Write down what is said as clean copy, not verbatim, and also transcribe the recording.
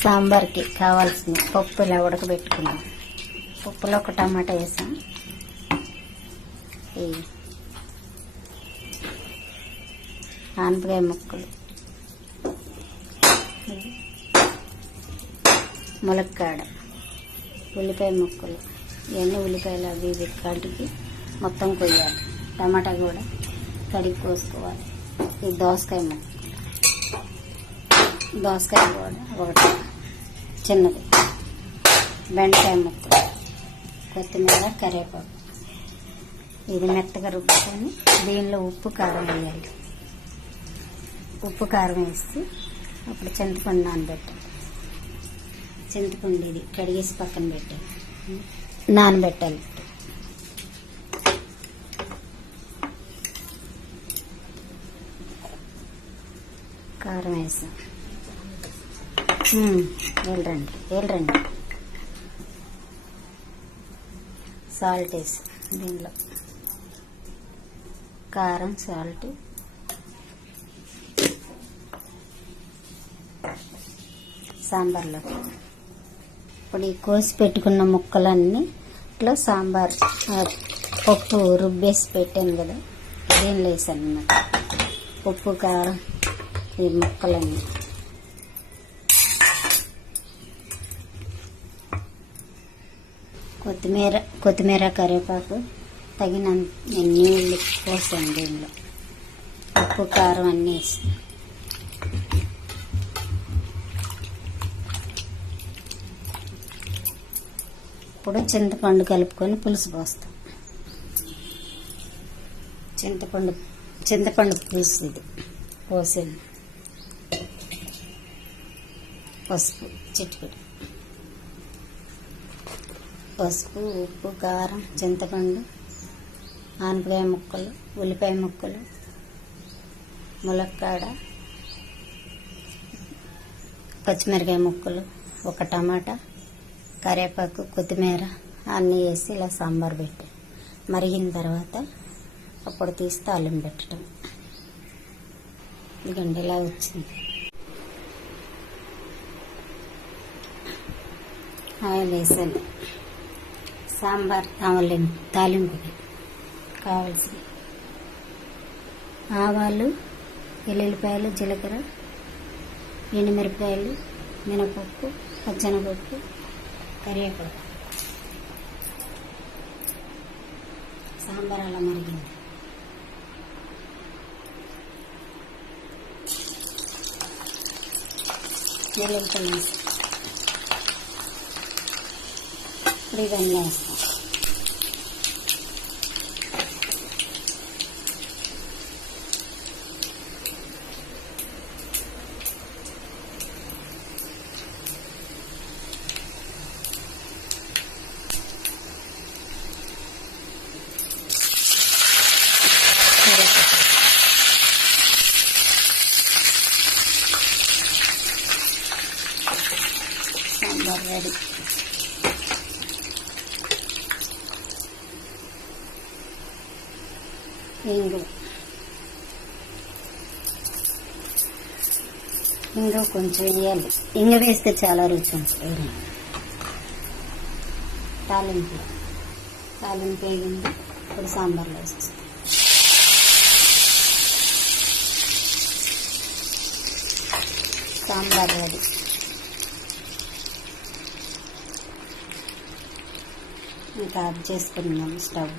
సాంబార్కి కావాల్సిన పప్పు ఇలా ఉడకబెట్టుకున్నాం. పప్పులో ఒక టమాటా వేసాం, ఆనపకాయ ముక్కలు, ములక్కాడ, ఉల్లిపాయ ముక్కలు, ఇవన్నీ ఉల్లిపాయలు అవి ఇవి కాటికి మొత్తం కొయ్యాలి. టమాటా కూడా కడిగి కోసుకోవాలి. ఇది దోసకాయ ముక్కలు, దోసకాయ కూడా ఒకటి చిన్నది, బెండకాయ ముక్కలు, కొత్తిమీర, కరివేపాకు. ఇది మెత్తగా రుబ్బుకొని దీనిలో ఉప్పు కారం వేయాలి. ఉప్పు కారం వేసి అప్పుడు చింతపండు నానబెట్టాలి. చింతపండు ఇది కడిగేసి పక్కన పెట్టాలి, నానబెట్టాలి. కారం వేసాం, వేళ్ళరండి. సాల్ట్ వేసి దీనిలో కారం, సాల్ట్, సాంబార్లో ఇప్పుడు ఈ కోసి పెట్టుకున్న ముక్కలన్నీ ఇట్లా సాంబార్ పప్పు రుబ్బేసి పెట్టాను కదా, దీనిలో వేసాను అన్నమాట. ఉప్పు, కారం, ఈ ముక్కలన్నీ కొత్తిమీర, కరివేపాకు, తగినంత నీళ్ళు పోసాను. దీనిలో ఉప్పు, కారం అన్నీ వేసి ఇప్పుడు చింతపండు కలుపుకొని పులుసు పోస్తాం. చింతపండు పులుసు ఇది పోసాను. పసుపు చిటికెడు, పసుపు, ఉప్పు, కారం, చింతపండు, ఆనపకాయ ముక్కలు, ఉల్లిపాయ ముక్కలు, ములక్కాడ, పచ్చిమిరకాయ ముక్కలు, ఒక టమాటా, కరివేపాకు, కొత్తిమీర అన్నీ వేసి ఇలా సాంబార్ పెట్టి మరిగిన తర్వాత అప్పుడు తీసి తాలింపు పెట్టడం. ఇదిగండి ఇలా వచ్చింది. ఆయిల్ వేసాను. సాంబార్ తాలింపుకి కావాల్సిన ఆవాలు, వెల్లుల్లిపాయలు, జీలకర్ర, ఎండుమిరపకాయలు, మినపప్పు, పచ్చెనపప్పు, కరివేపాకు. సాంబార్ అలా మరిగింది. వెల్లుల్లిపాయలు వేసి ఇప్పుడు ఇవన్నీ వేస్తాం. సాంబార్ రెడీ. ఇంగు కొంచెం వేయాలి. ఇంగు వేస్తే చాలా రుచి వస్తుంది. తాలింపు వేగింది. ఇప్పుడు సాంబార్లో వేసేస్తాం. సాంబార్ రెడీ. ఇంకా ఆఫ్ చేసుకున్నాం స్టవ్